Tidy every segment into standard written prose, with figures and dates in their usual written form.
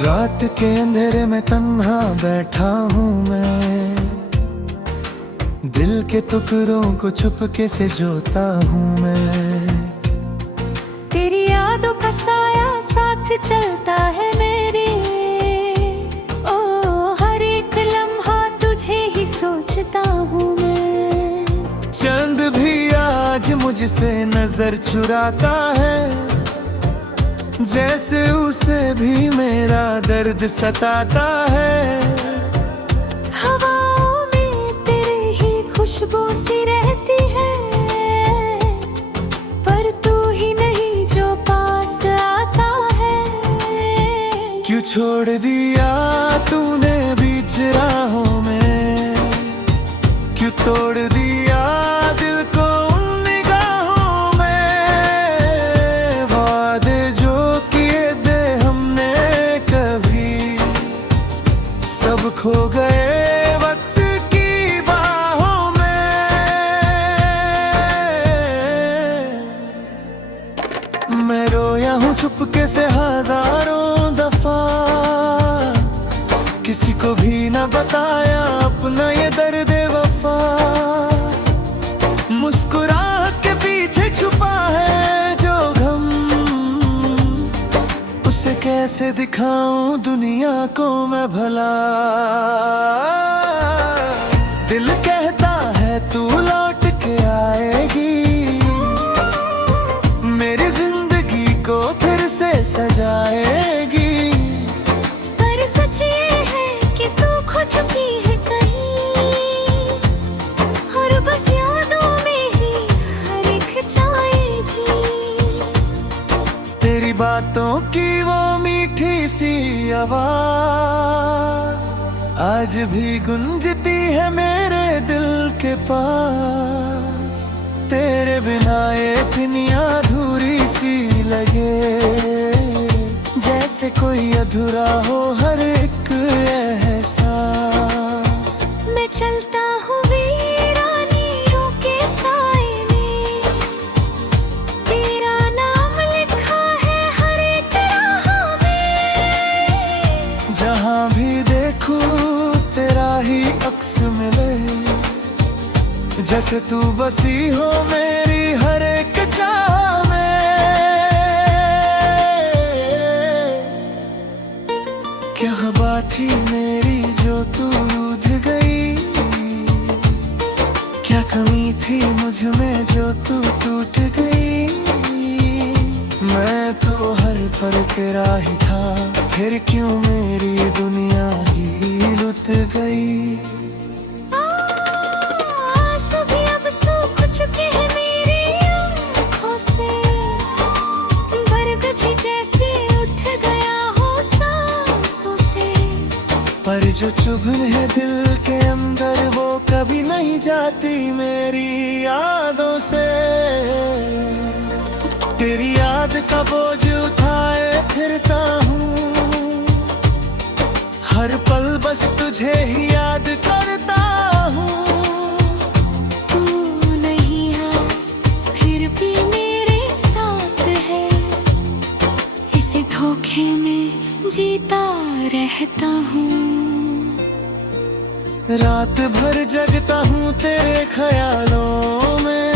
रात के अंधेरे में तन्हा बैठा हूँ मैं, दिल के टुकड़ों को चुपके से जोता हूँ मैं। तेरी यादों का साया साथ चलता है मेरे, ओ हर एक लम्हा तुझे ही सोचता हूँ मैं। चंद भी आज मुझसे नजर चुराता है, जैसे उसे भी मेरा दर्द सताता है। हवाओं में तेरे ही खुशबू सी रहती है, पर तू ही नहीं जो पास आता है। क्यों छोड़ दिया तूने बीच राहों में, क्यों तोड़ दिया दिल को उन निगाहों में। वादे जो किए थे हमने कभी, सब खो गए वक्त की बाहों में। मैं रोया हूँ चुपके से हजारों दफा, किसी को भी न बताया अपना ये दर्द वफा। मुस्कुराहट के पीछे छुपा है जो गम, उसे कैसे दिखाऊं दुनिया को मैं भला। दिल कहता है तू लौट के आएगी, मेरी जिंदगी को फिर से सजाएगी। पर सच ये है कि तू खो चुकी है कहीं, और बस यादों में ही हर एक जाएगी। तेरी बातों की वो मीठी सी आवाज आज भी गूंजती है मेरे दिल के पास। तेरे बिना ये दुनिया अधूरी सी लगे, जैसे कोई अधूरा हो हर एक एहसास। मैं चलता हूँ वीरानियों के साए में, तेरा नाम लिखा है हर एक राह में। जहाँ भी देखूं तेरा ही अक्स मिले, जैसे तू बसी हो मेरी हर एक चाह में। क्या बात थी मेरी जो तू रूठ गई, क्या कमी थी मुझ में जो तू टूट गई। मैं तो हर पल तेरा ही था, फिर क्यों मेरी दुनिया ही लुट गई। आंसू भी अब सूख चुके हैं मेरी आँखों से, बर्ग भी जैसे उठ गया हो सांसों से। पर जो चुभन है दिल के अंदर वो कभी नहीं जाती मेरी यादों से। तेरी याद का बोझ उठाए फिरता हूँ, हर पल बस तुझे ही याद करता हूँ। तू नहीं है फिर भी मेरे साथ है, इसी धोखे में जीता रहता हूँ। रात भर जगता हूँ तेरे ख्यालों में,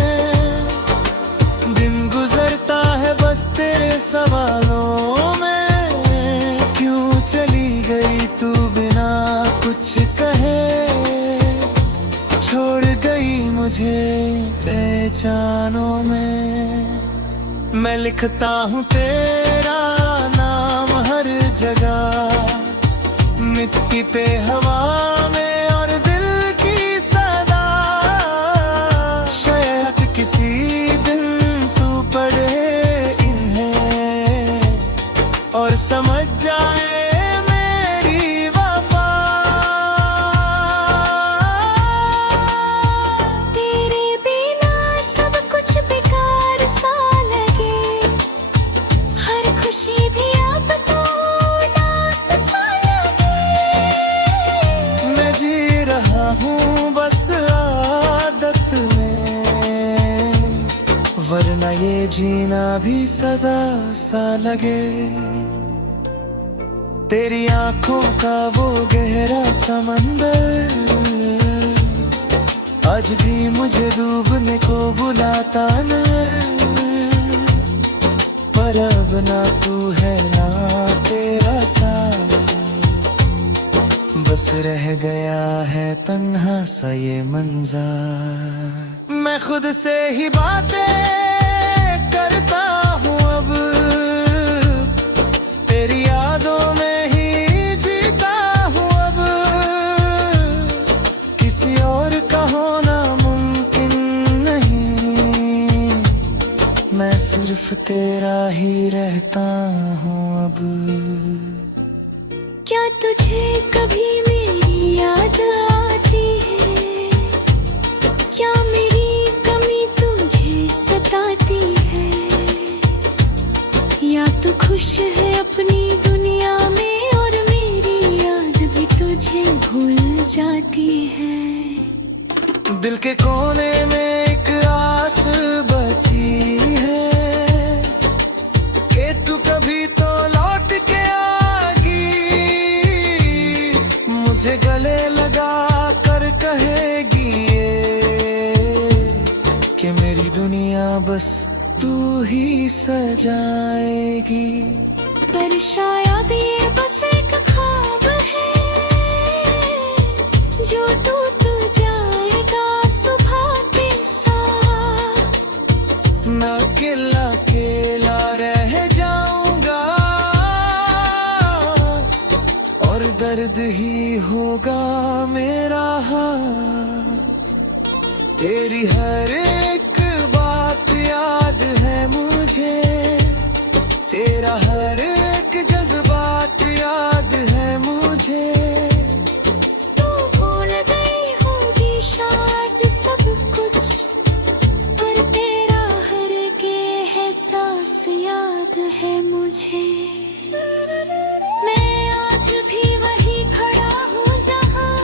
दिन गुजरता है बस तेरे सवालों में। क्यों चली गई तू बिना कुछ कहे, छोड़ गई मुझे पहचानों में। मैं लिखता हूँ तेरा नाम हर जगह, मिट्टी पे हवा में और दिल की सदा। शायद किसी दिन तू पढ़े इन्हें और समझ जाए मेरी वफा। तेरे बिना सब कुछ बेकार सा लगे, हर खुशी भी अब तो उदास सा लगे। मैं जी रहा हूँ बस आदत में, वरना ये जीना भी सजा सा लगे। तेरी आंखों का वो गहरा समंदर आज भी मुझे डूबने को बुलाता न, पर अब ना तू है ना तेरा साथ, बस रह गया है तन्हा सा ये मंज़र। मैं खुद से ही बातें करता हूँ अब, तेरी यादों में ही जीता हूँ अब, किसी और का होना मुमकिन नहीं, मैं सिर्फ तेरा ही रहता हूँ अब। क्या तुझे कभी मेरी याद आती है? क्या मेरी कमी तुझे सताती है? या तू खुश है अपनी दुनिया में और मेरी याद भी तुझे भूल जाती है? दिल के कोने में एक आस बची है कि तू कभी तो लौट के आएगी, मुझे गले लगा कर कहेगी ये कि मेरी दुनिया बस तू ही सजाएगी। पर शायद ये बस एक ख्वाब है जो टूट जाएगा सुबह के साथ, मैं अकेला अकेला रह जाऊंगा और दर्द ही होगा मेरा हाथ। तेरी हर एक बात याद है मुझे, तेरा हर एक जज्बात याद है मुझे। तू भूल गई होगी शायद सब कुछ, पर तेरा हर एक एहसास याद है मुझे। मैं आज भी वही खड़ा हूँ जहाँ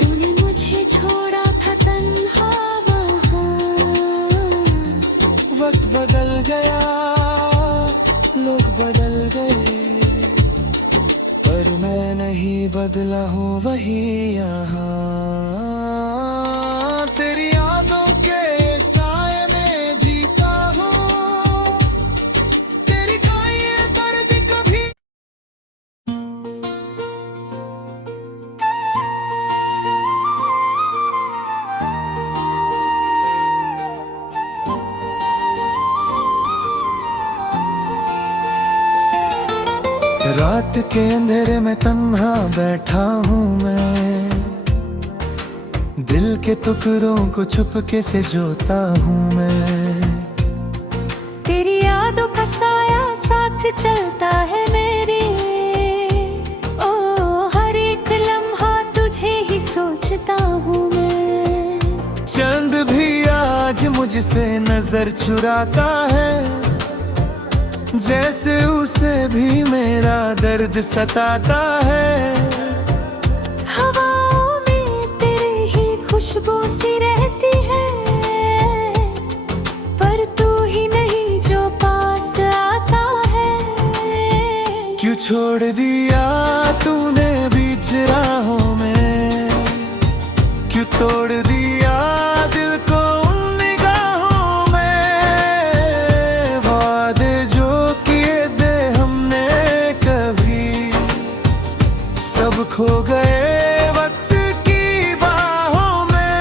तूने मुझे छोड़ा था तन्हा वहाँ। वक्त बदल गया, लोग बदल गए, पर मैं नहीं बदला हूँ वही यहाँ। तेरी यादों के साए में जीता हूँ, तेरी कोई ये दर्द कभी। रात के अंधेरे में तन्हा बैठा हूँ मैं, दिल के टुकड़ों को चुपके से जोता हूँ मैं। तेरी यादों का साया साथ चलता है मेरे, ओ हर एक लम्हा तुझे ही सोचता हूँ मैं। चंद भी आज मुझसे नजर चुराता है, जैसे उसे भी मेरा दर्द सताता है। हवाओं में तेरे ही खुशबू सी रहती है, पर तू ही नहीं जो पास आता है। क्यों छोड़ दिया तूने बीच राहों में, क्यों तोड़ दिया दिल को उन निगाहों में। वादे जो किए थे हमने कभी, सब खो गए वक्त की बाहों में।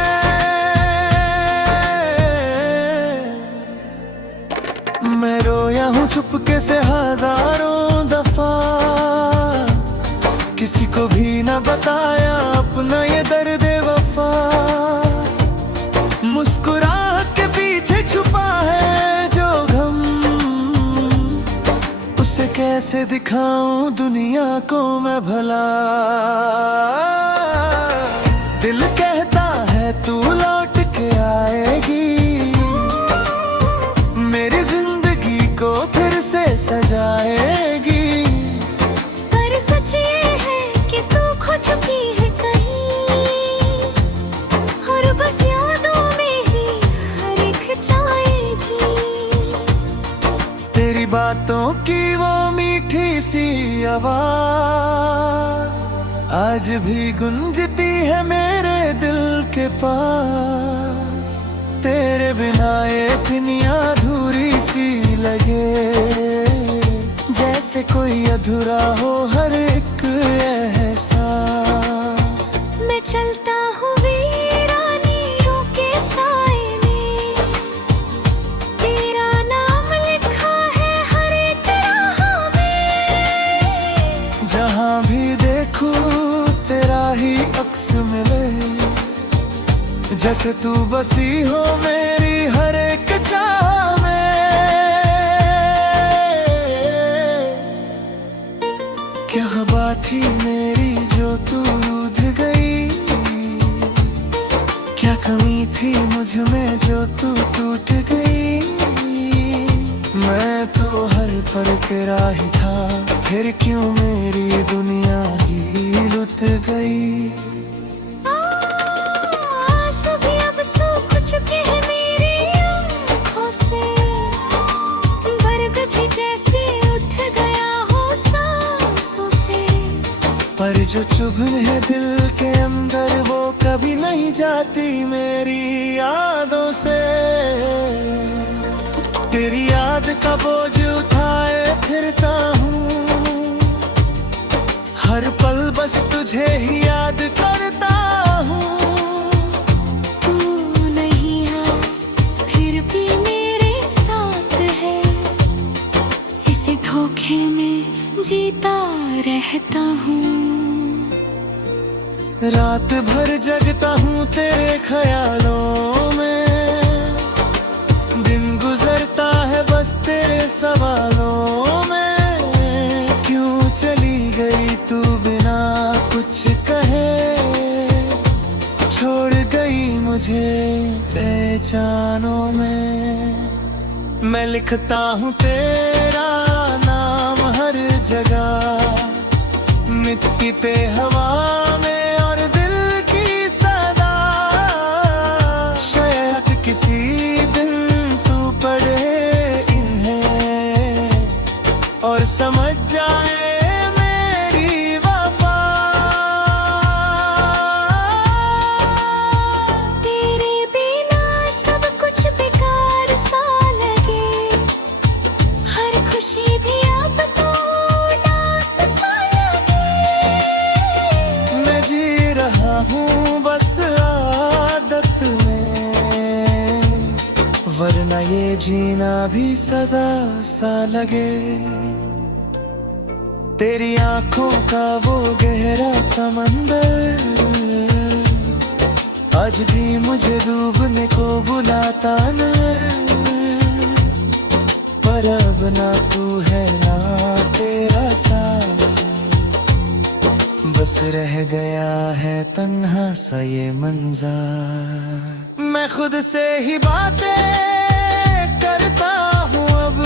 मैं रोया हूँ चुपके से हजारों दफा, किसी को भी ना बताया अपना ये दर्द वफा। मुस्कुराहट के पीछे छुपा है जो गम, उसे कैसे दिखाऊं दुनिया को मैं भला। दिल कहता है तू लौट के आएगी, मेरी जिंदगी को फिर से सजाएगी। पर सच ये है कि तू खो चुकी है कहीं, और बस यादों में ही हर एक जाएगी। तेरी बातों की वो मीठी सी आवाज आज भी गूंजती है मेरे दिल के पास। तेरे बिना ये दुनिया अधूरी सी लगे, जैसे कोई अधूरा हो हर एक एहसास। मैं चलता हूँ वीरानियों के साए में, तेरा नाम लिखा है हर एक राह में। जहाँ भी देखूं तेरा ही अक्स मिले, जैसे तू बसी हो मेरी हर एक चाह में। क्या बात थी मेरी जो तू रूठ गई, क्या कमी थी मुझ में जो तू टूट गई। मैं तो हर पल तेरा ही था, फिर क्यों मेरी दुनिया ही लुट गई। आंसू भी अब सूख चुके हैं मेरी आँखों से, बर्ग भी जैसे उठ गया हो सांसों से। पर जो चुभन है दिल के अंदर वो कभी नहीं जाती मेरी यादों से। तेरी याद का बोझ उठाए फिरता हूँ, हर पल बस तुझे ही याद करता हूँ। तू नहीं है फिर भी मेरे साथ है, इसी धोखे में जीता रहता हूँ। रात भर जगता हूँ तेरे ख्यालों में, दिन गुजरता है बस तेरे सवालों में। क्यों चली गई तू बिना कुछ कहे, छोड़ गई मुझे पहचानों में। मैं लिखता हूँ तेरा नाम हर जगह, मिट्टी पे हवा में और दिल की सदा। शायद किसी दिन तू पढ़े इन्हें और समझ जाए मेरी वफा। तेरे बिना सब कुछ बेकार सा लगे, हर खुशी भी अब तो उदास सा लगे। मैं जी रहा हूँ बस आदत में, वरना ये जीना भी सजा सा लगे। तेरी आंखों का वो गहरा समंदर आज भी मुझे डूबने को बुलाता न। पर अब ना तू है ना तेरा साथ, बस रह गया है तन्हा सा ये मंज़र। मैं खुद से ही बातें करता हूँ अब,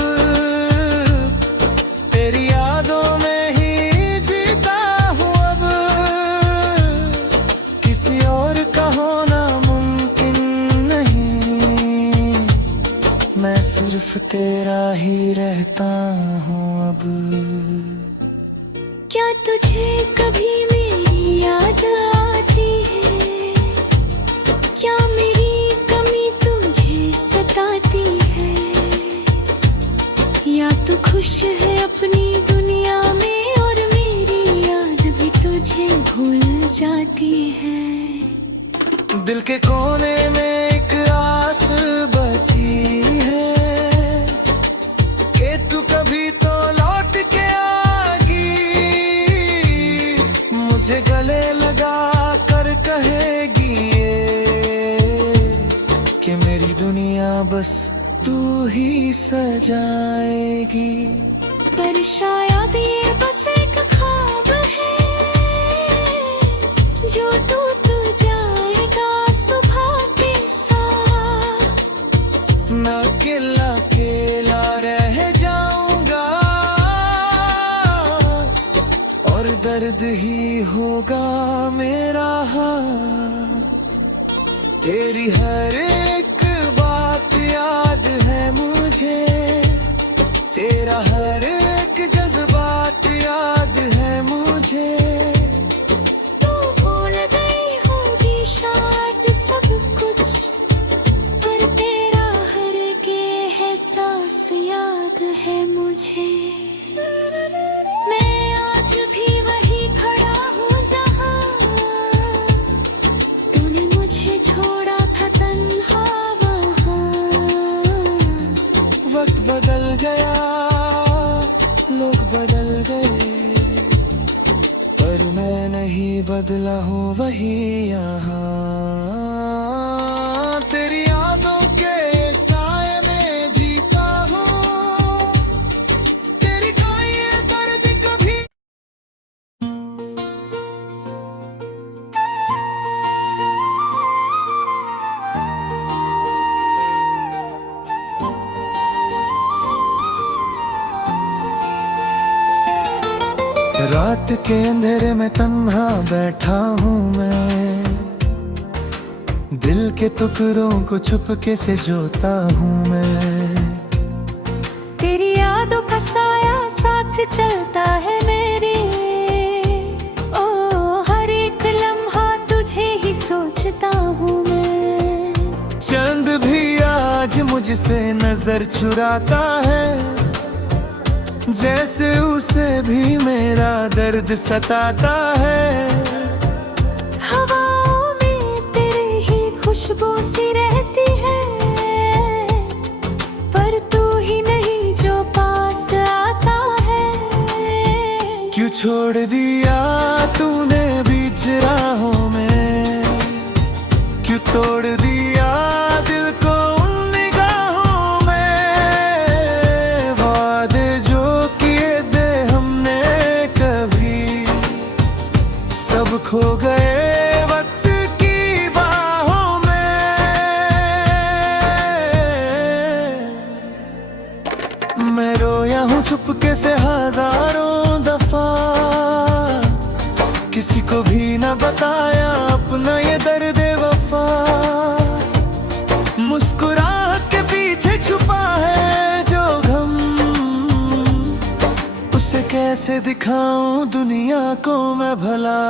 तेरी यादों में ही जीता हूँ अब। किसी और का होना मुमकिन नहीं, मैं सिर्फ तेरा ही रहता हूँ अब। क्या तुझे कभी मेरी याद आती है, क्या मेरी कमी तुझे सताती है, या तू खुश है अपनी दुनिया में और मेरी याद भी तुझे भूल जाती है। दिल के कोने में एक आस बची है कि तू कभी तो लौट के आएगी, मुझे गले लगा कर कहेगी ये कि मेरी दुनिया बस तू ही सजाएगी। पर शायद ये बस एक ख्वाब है जो टूट जाएगा सुबह के साथ। मैं अकेला अकेला रह जाऊंगा और दर्द ही होगा मेरा हाथ। तेरी हर एक बात याद है मुझे, तेरा हर एक जज्बात नहीं बदला हूँ वही यहाँ, तेरी यादों के साए में जीता हूँ, तेरी कोई ये दर्द कभी। रात के अंधेरे में तन्हा बैठा हूँ मैं, दिल के टुकड़ों को छुपके से जोता हूँ मैं। तेरी यादों का साया साथ चलता है मेरे, ओ हर एक लम्हा तुझे ही सोचता हूँ मैं। चंद भी आज मुझसे नजर चुराता है, जैसे उसे भी मेरा दर्द सताता है। हवाओं में तेरे ही खुशबू सी रहती है, पर तू ही नहीं जो पास आता है। क्यों छोड़ दिया तूने बीच राहों में, क्यों तोड़ दिया दिल को उन निगाहों में। वादे जो किए थे हमने कभी, सब खो गए वक्त की बाहों में। मैं रोया हूँ चुपके से हजारों दफा, किसी को भी न बताया अपना ये दर्द वफा। मुस्कुराहट के पीछे छुपा है जो गम, उसे कैसे दिखाऊं दुनिया को मैं भला।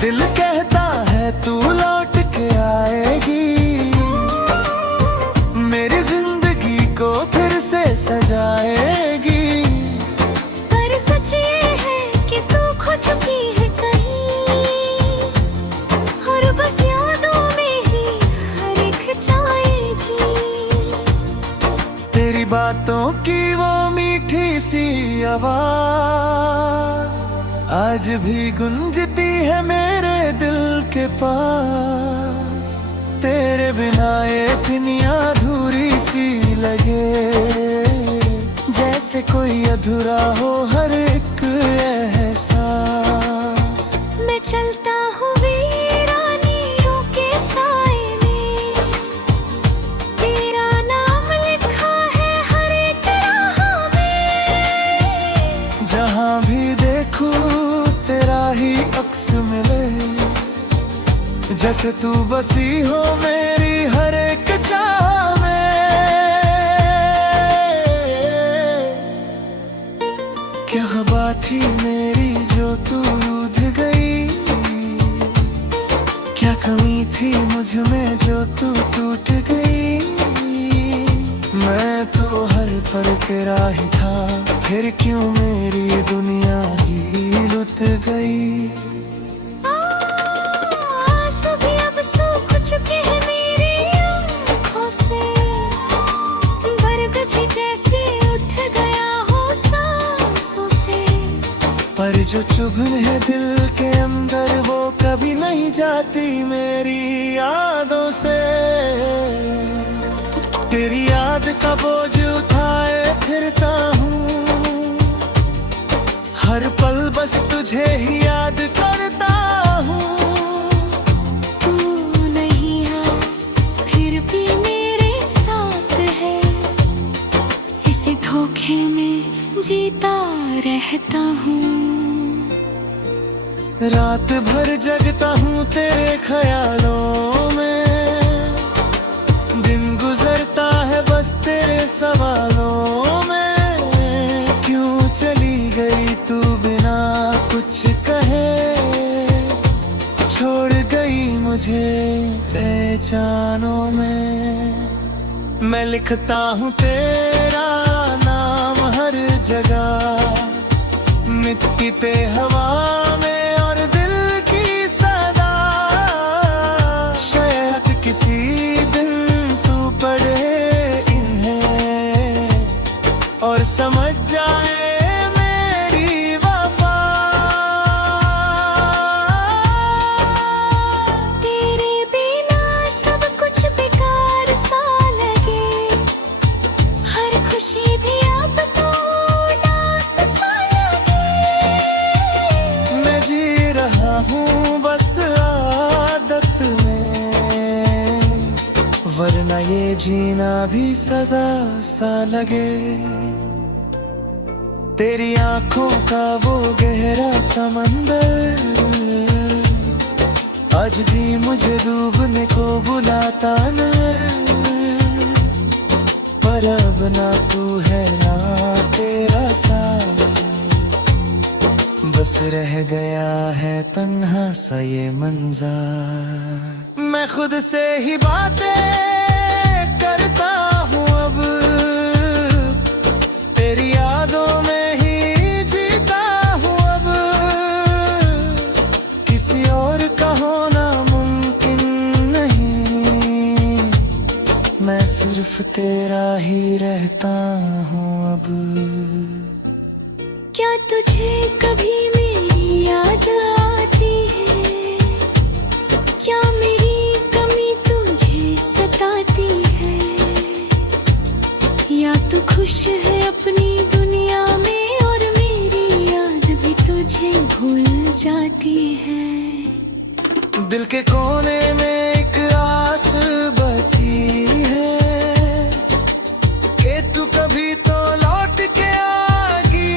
दिल कहता है तू लौट के आएगी, मेरी जिंदगी को फिर से सजाएगी। पर सच ये है कि तू खो चुकी है कहीं, और बस यादों में ही हर एक जाएगी। तेरी बातों की वो मीठी सी आवाज आज भी गूंजती है मेरे दिल के पास। तेरे बिना ये दुनिया अधूरी सी लगे, जैसे कोई अधूरा हो हर एक एहसास। मैं चलता हूँ वीरानियों के साए में, तेरा नाम लिखा है हर एक राह में। जहाँ भी देखूं तेरा ही अक्स मिले, जैसे तू बसी हो मेरी हर एक चाह में। क्या बात थी मेरी जो तू रूठ गई, क्या कमी थी मुझ में जो तू टूट गई। मैं तो हर पल तेरा ही था, फिर क्यों मेरी दुनिया ही लुट गई। आंसू भी अब सूख चुके हैं मेरी आँखों से, बर्ग भी जैसे उठ गया हो सांसों से। पर जो चुभन है दिल के अंदर वो कभी नहीं जाती मेरी यादों से। तेरी याद का बोझ उठाए फिरता हूँ, हर पल बस तुझे ही याद करता हूँ। तू नहीं है फिर भी मेरे साथ है, इसी धोखे में जीता रहता हूँ। रात भर जगता हूँ तेरे ख्यालों में, दिन गुजरता है बस तेरे सवालों में। क्यों चली गई तू बिना कुछ कहे, छोड़ गई मुझे पहचानों में। मैं लिखता हूँ तेरा नाम हर जगह, मिट्टी पे हवा में और दिल की सदा। शायद किसी दिन तू पढ़े इन्हें और समझ जाए मेरी वफा। जीना भी सजा सा लगे। तेरी आंखों का वो गहरा समंदर आज भी मुझे डूबने को बुलाता न, पर अब ना तू है ना तेरा साथ, बस रह गया है तन्हा सा ये मंज़र। मैं खुद से ही बातें करता हूँ अब, तेरी यादों में ही जीता हूँ अब। किसी और का होना मुमकिन नहीं, मैं सिर्फ तेरा ही रहता हूँ अब। क्या तुझे कभी मेरी याद आती है? क्या मेरी कमी तुझे सताती है? या तू खुश है अपनी दुनिया में और मेरी याद भी तुझे भूल जाती है? दिल के कोने में एक आस बची है कि तू कभी तो लौट के आगी,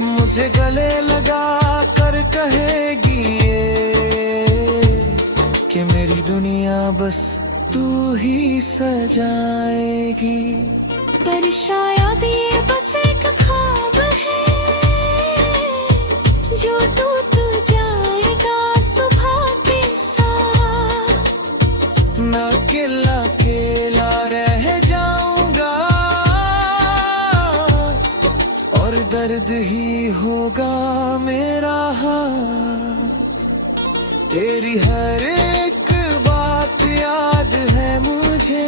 मुझे गले लगा कर कहेगी ये कि मेरी दुनिया बस तू ही सजाएगी। पर शायद ये बस एक ख्वाब है जो टूट जाएगा सुबह के साथ। मैं अकेला अकेला रह जाऊंगा और दर्द ही होगा मेरा हाथ। तेरी हर एक बात याद है मुझे,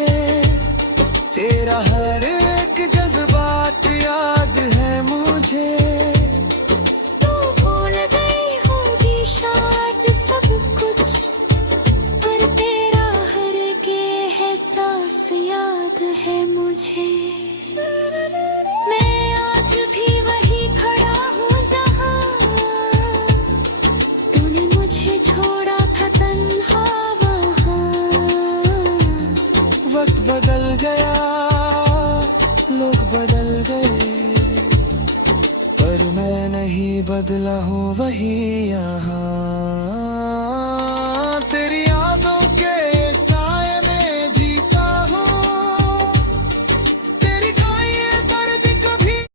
तेरा हर एक जज्बात याद है मुझे। तू भूल गई होगी शायद सब कुछ, पर तेरा हर एक एहसास याद है मुझे। मैं आज भी वही खड़ा हूँ जहाँ तूने मुझे छोड़ा था तन्हा वहाँ। वक्त बदल गया, लोग बदल गए, पर मैं नहीं बदला हूँ वही यहाँ।